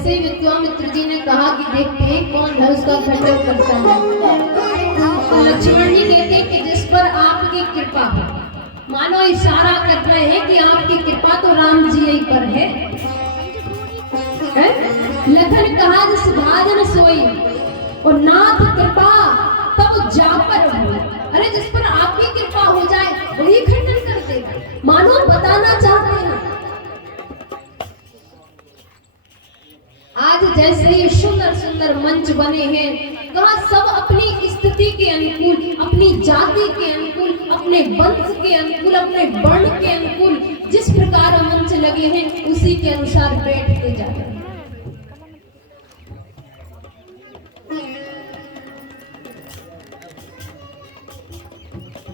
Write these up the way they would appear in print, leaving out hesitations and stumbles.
जैसे ही विश्वामित्र जी ने कहा कि देखते हैं कौन धनुष का खंडन करता है, तो लक्ष्मण जी कहते हैं कि जिस पर आपकी कृपा हो। मानो इशारा कर रहे हैं कि आपकी कृपा तो राम जी ही पर है। लखन कहा जिस भाजन सोई और नाथ कृपा तब जा पर हो। अरे जिस पर आपकी कृपा हो जाए वही खंडन कर देगा। मानो बताना चाहते हैं आज जैसे ही सुंदर सुंदर मंच बने हैं, कहा सब अपनी स्थिति के अनुकूल, अपनी जाति के अनुकूल, अपने वंश के अनुकूल, अपने वर्ण के अनुकूल जिस प्रकार मंच लगे हैं उसी के अनुसार बैठते जा रहे हैं।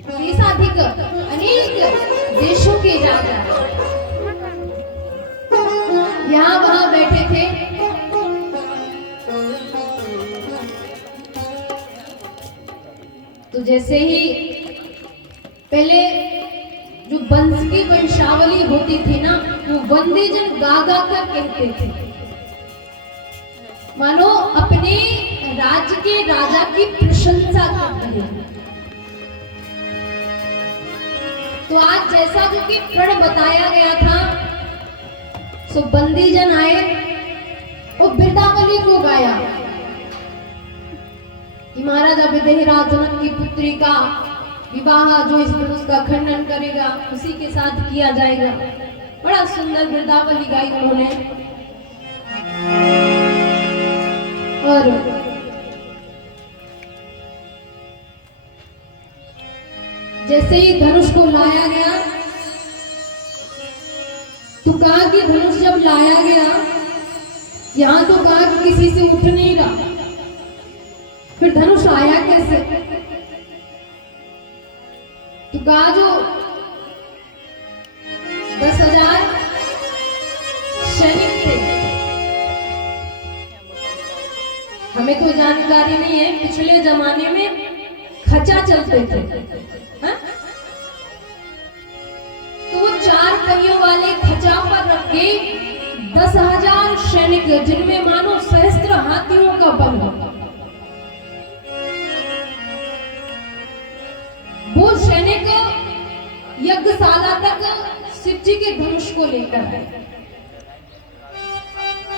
देशाधिक अनेक देशों के राजा यहाँ वहां बैठे थे। तो जैसे ही पहले जो वंश की वंशावली होती थी ना, वो वंदे जन गा गा कर कहते थे, मानो अपने राज्य के राजा की प्रशंसा कर रहे हैं। तो आज जैसा जो कि प्रण बताया गया था, सो बंदी जन आए और बिरदावली को गाया कि महाराजा विदेहराज जनक की पुत्री का विवाह जो इस धनुष का खंडन करेगा उसी के साथ किया जाएगा। बड़ा सुंदर बिरदावली गाई उन्होंने। और जैसे ही धनुष को लाया गया तो कहा कि धनुष जब लाया गया, यहां तो कहा कि किसी से उठ नहीं रहा, फिर धनुष आया कैसे? तो कहा जो 10,000 सैनिक थे, हमें कोई जानकारी नहीं है, पिछले जमाने में खचा चलते थे। तो वो 4 पहियों वाले खचा पर रख के 10,000 सैनिक, जिनमें मानो सहस्त्र हाथियों का बल हो, वो सैनिक यज्ञशाला तक शिव जी के धनुष को लेकर गए।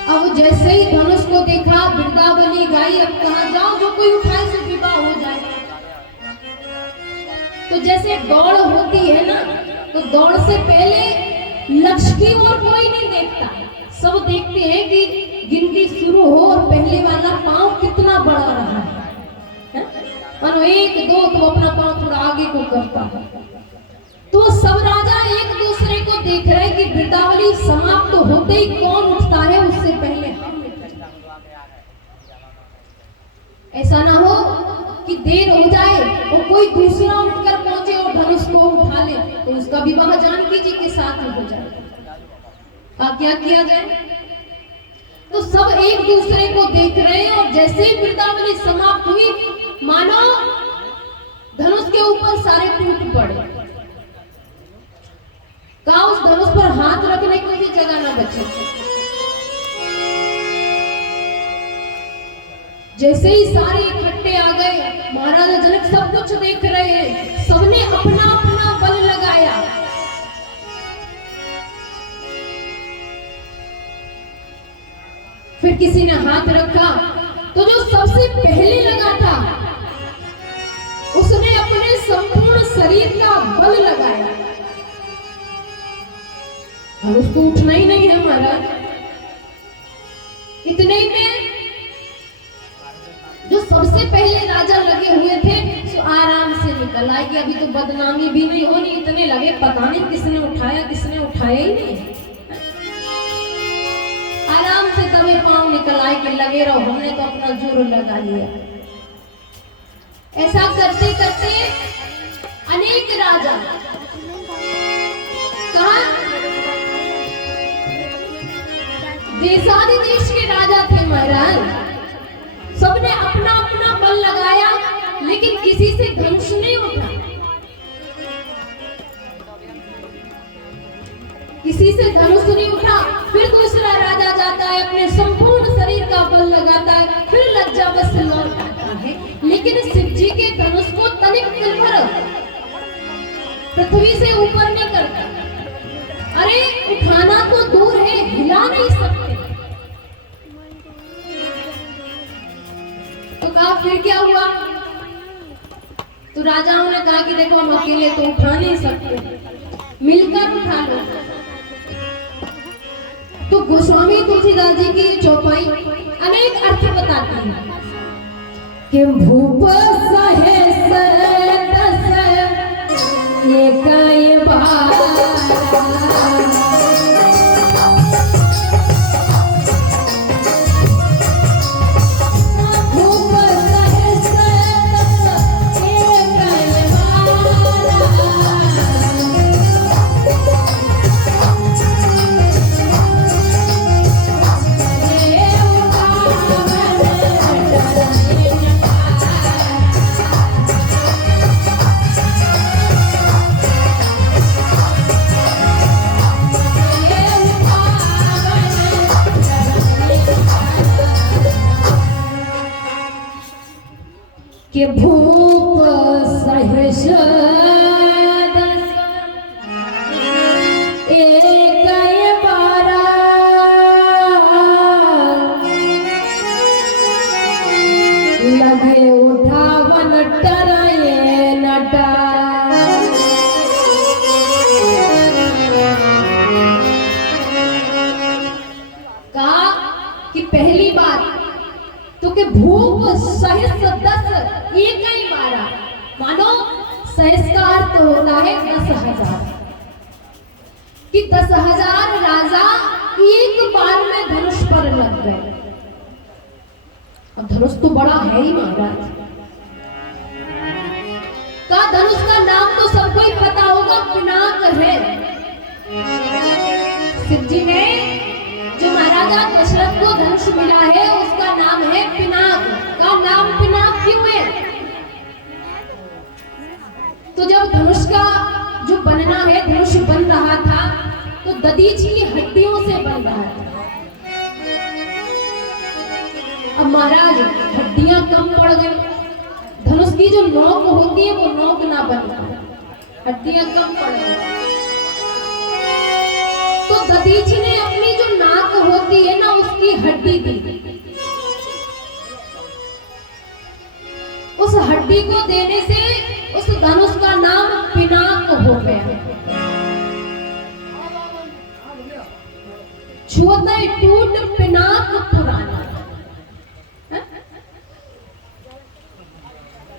अब जैसे ही धनुष को देखा, बिरदावली गाई, अब कहा जाओ जो कोई उठाए से विवाह हो जाए। तो जैसे दौड़ होती है ना, तो दौड़ से पहले लक्ष्य की ओर कोई नहीं देखता, सब देखते हैं कि गिनती शुरू हो और पहले वाला पांव कितना बड़ा रहा है। मानो 1 2 तो अपना पांव थोड़ा आगे को करता है। तो सब राजा एक दूसरे को देख रहे हैं कि बिरदावली समाप्त तो होते ही कौन उठता है उससे पहले हम निकल जाए। ऐसा ना हो कि देर हो जाए और कोई दूसरा उठकर पहुंचे और धनुष को उठा ले, तो उसका विवाह जानकी जी के साथ हो जाए। क्या किया जाए? तो सब एक दूसरे को देख रहे हैं और जैसे ही बिरदावली समाप्त हुई, मानो धनुष के ऊपर सारे टूट पड़े। कहा उस धनुष पर हाथ रखने की भी जगह ना बचे। जैसे ही सारे इकट्ठे आ गए, महाराजा जनक सब कुछ देख रहे हैं, सबने अपना अपना बल लगाया। फिर किसी ने हाथ रखा, तो जो सबसे पहले लगा था उसने अपने संपूर्ण शरीर का बल लगाया। अब उसको उठना ही नहीं है महाराज। इतने में जो सबसे पहले राजा लगे हुए थे सो आराम से निकल आएगी। अभी तो बदनामी भी नहीं होनी, इतने लगे पता नहीं किसने उठाया ही नहीं। आराम से तवे पांव निकल आए कि लगे रहो, हमने तो अपना जोर लगा लिया। ऐसा करते करते अनेक राजा, कहा देशाधिदेश के राजा थे महाराज, सबने अपना अपना बल लगाया, लेकिन किसी से धनुष नहीं उठा। किसी से धनुष नहीं उठा। फिर दूसरा राजा जाता है, अपने संपूर्ण शरीर का बल लगाता है, फिर लज्जावश लौट आता है, लेकिन शिव जी के धनुष को तनिक पल भर पृथ्वी से ऊपर नहीं करता। अरे उठाना तो दूर है, हिला नहीं सकते। तो कहा फिर क्या हुआ? तो राजाओं ने कहा कि देखो हम अकेले तो उठा नहीं सकते, मिलकर उठा लो। तो गोस्वामी तुलसीदास जी की चौपाई अनेक अर्थ बताती है कि भूप सहस दस एक बार के भूप सहस दस एक बारा लगे उठावन टराए नटा। कहा कि पहली बात तो के भूप सहस दस एक ही बारा, मानो सहस का अर्थ होता है 10,000 कि 10,000 राजा एक बार में धनुष पर लग गए। अब धनुष तो बड़ा है ही महाराज का। धनुष का नाम तो सबको ही पता होगा, पिनाक है। शिव जी ने जो महाराजा दशरथ को धनुष मिला है उसका नाम है पिनाक। का नाम पिनाक क्यों है? तो जब धनुष का जो बनना है, धनुष बन रहा था तो दधीच की हड्डियों से बन रहा था। अब महाराज हड्डियां कम पड़ गई, धनुष की जो नोक होती है वो नोक ना बन पाए, हड्डियां कम पड़ गई। तो दधीच ने अपनी जो नाक होती है ना उसकी हड्डी दी, उस हड्डी को देने से उस धनुष का नाम पिनाक हो गया। छुअते टूट पिनाक पुराना।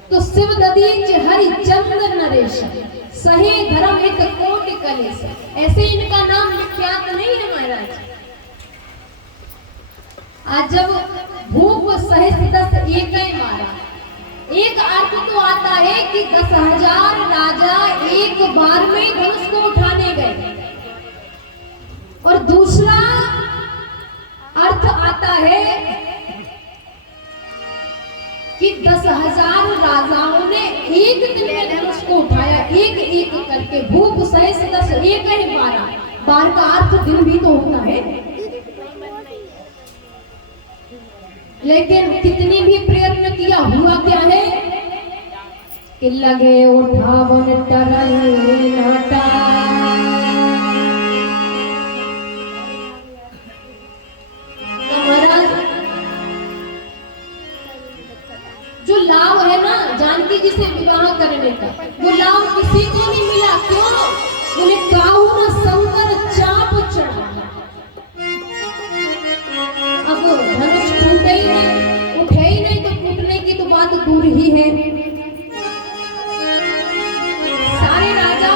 तो शिव दधीच हरिचंद्र नरेश सहे धर्म एक कोटि कलेश, ऐसे इनका नाम विख्यात नहीं है महाराज। आज जब भूप सहस दस एक ही मारा, एक अर्थ तो आता है कि 10,000 राजा एक बार में धनुष को उठाने गए, और दूसरा अर्थ आता है कि 10,000 राजाओं ने एक दिन में धनुष को उठाया, एक एक करके। भूप सहस दस एक ही बारा, बार का अर्थ दिन भी तो होता है, लेकिन कितनी भी प्रयत्न किया हुआ क्या है कि लगे उठावन टराए नाटा। जो लाभ है ना जानकी जी से विवाह करने का, वो लाभ किसी को नहीं मिला। क्यों? बोले काहू न शंकर चाप चढ़ा। अब धनुष टूटे ही नहीं, उठे ही नहीं, तो टूटने की तो बात दूर ही है। सारे राजा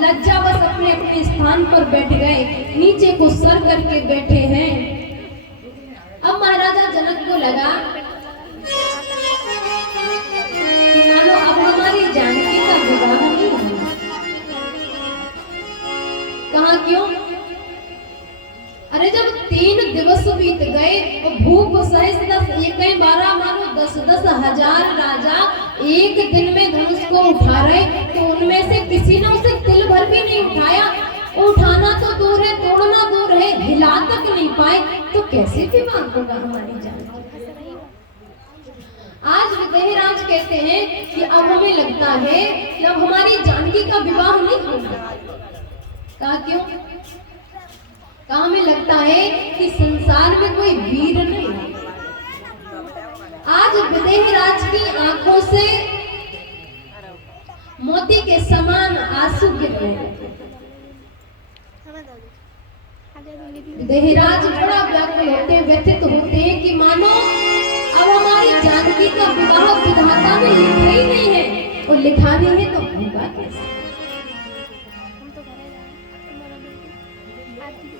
लज्जावश अपने अपने स्थान पर बैठ गए, नीचे को सर करके बैठे हैं। अब महाराजा जनक को लगा कि मानो अब हमारी जानकी का विवाह नहीं हुआ। कहा क्यों? अरे जब 3 दिवस बीत गए तो भूप सहस दस एक ही बारा, मानो 10-10 हजार राजा एक दिन में धनुष को उठा रहे, तो उनमें से किसी ने उसे तिल भर भी नहीं उठाया। उठाना तो तक नहीं पाए तो कैसे विवाह होगा हमारी जान। आज विदेहराज कहते हैं कि अब हमें लगता है कि अब हमारी जानकी का विवाह नहीं होगा। कहा क्यों? कहा हमें लगता है कि संसार में कोई वीर नहीं है। आज विदेहराज की आंखों से मोती के समान आंसू गिर रहे हैं। विदेहराज बड़ा व्याकुल होते, व्यथित होते हैं कि मानो अब हमारी जानकी का विवाह विधाता ने लिखा ही नहीं है, और लिखा नहीं है तो होगा कैसे।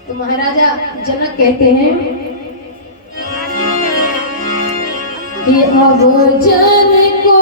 तो महाराजा जनक कहते हैं कि अब जन को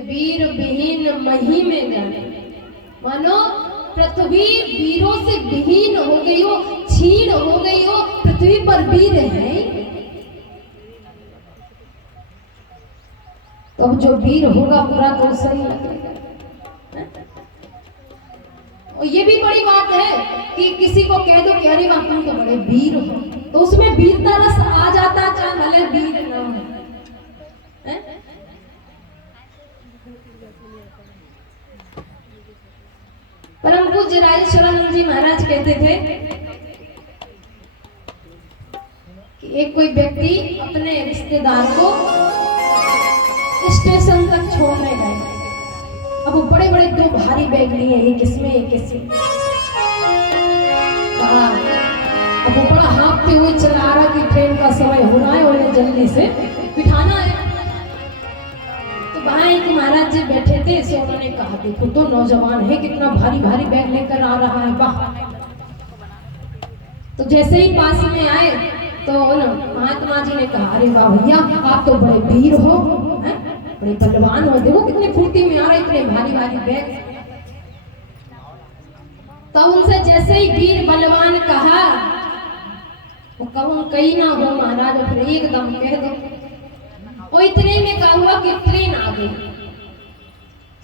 वीर विहीन मही में जाने। मानो पृथ्वी वीरों से विहीन हो गई हो, छीन हो गई हो, पृथ्वी पर वीर है। तो अब जो वीर होगा बुरा तो सही लगेगा। और ये भी बड़ी बात है कि किसी को कह दो कि अरे वाह तुम तो बड़े वीर हो, तो उसमें वीरता रस आ जाता, चाहे भले वीर ना हो। परम पूज्य राजेश्वरानंद जी महाराज कहते थे कि एक कोई व्यक्ति अपने रिश्तेदार को स्टेशन तक छोड़ने गए। अब वो बड़े बड़े दो भारी बैग लिए, ये किसमें ये किसमें। अब वो बड़ा हाँफते हुए चला रहा कि ट्रेन का समय होना है और उन्हें जल्दी से बिठाना है। तो वहां एक महाराज जी बैठे थे, सो उन्होंने कहा देखो तो नौजवान है, कितना भारी भारी बैग लेकर आ रहा है, वाह। तो जैसे ही पास में आए तो महात्मा जी ने कहा अरे वाह भैया आप तो बड़े वीर हो, बड़े बलवान हो, देखो कितने फुर्ती में आ रहे, इतने भारी भारी बैग। तो उनसे जैसे ही वीर बलवान कहा, वो कहूँ कहीं ना हो महाराज, फिर एकदम कह दो। और इतने में क्या हुआ कि ट्रेन आ गई।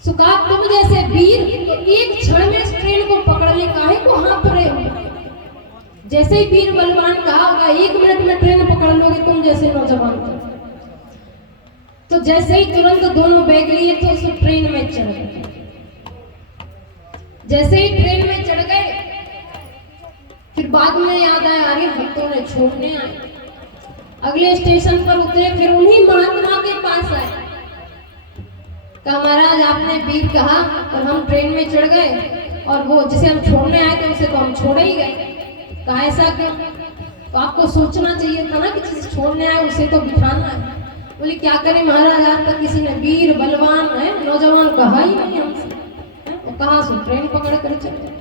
सुखा तुम जैसे वीर तो एक क्षण में इस ट्रेन को पकड़ने काहे को हाँफ रहे हो। जैसे ही वीर बलवान कहा होगा 1 मिनट में ट्रेन पकड़ लोगे तुम जैसे नौजवान। तो जैसे ही तुरंत दोनों बैग लिए तो उस ट्रेन में चढ़ गए। जैसे ही ट्रेन में चढ़ गए फिर बाद में याद आया अरे हम तो उन्हें छोड़ने आए। अगले स्टेशन पर उतरे, फिर उन्हीं महात्मा के पास आए। कहा महाराज आपने वीर कहा और हम ट्रेन में चढ़ गए, और वो जिसे हम छोड़ने आए थे उसे तो हम छोड़े ही गए। कहा ऐसा क्यों? तो आपको सोचना चाहिए था ना कि जिसे छोड़ने आए उसे तो बिठाना है। बोले क्या करें महाराज, आज तक किसी ने वीर बलवान है नौजवान कहा ही नहीं हमसे। वो कहा सो ट्रेन पकड़ कर चले।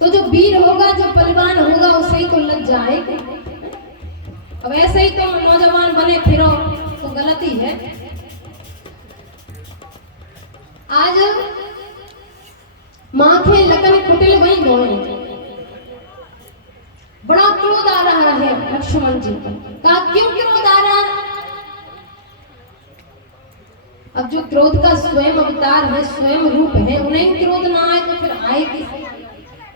तो जो वीर होगा जो बलवान होगा उसे ही तो लग जाएगा। अब ऐसे ही तो नौजवान बने फिरो तो गलती है। आज माखे लखन कुटिल वही गोए। बड़ा क्रोध आ रहा है लक्ष्मण जी को। कहा क्यों क्रोध आ रहा है? अब जो क्रोध का स्वयं अवतार है, स्वयं रूप है, उन्हें क्रोध ना आए तो फिर आए किसे?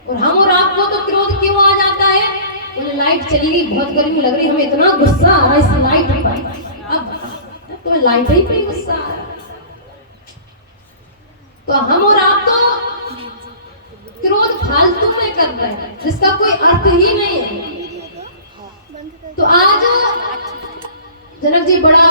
और हम और आपको तो क्रोध क्यों आ जाता है? तो लाइट चली गई, बहुत गर्मी लग रही, हमें इतना गुस्सा आ रहा है इस लाइट पर। अब तुम्हें लाइट ही पे गुस्सा आ रहा है। तो हम और आप तो क्रोध फालतू में कर रहे हैं जिसका कोई अर्थ ही नहीं है। तो आज जनक जी बड़ा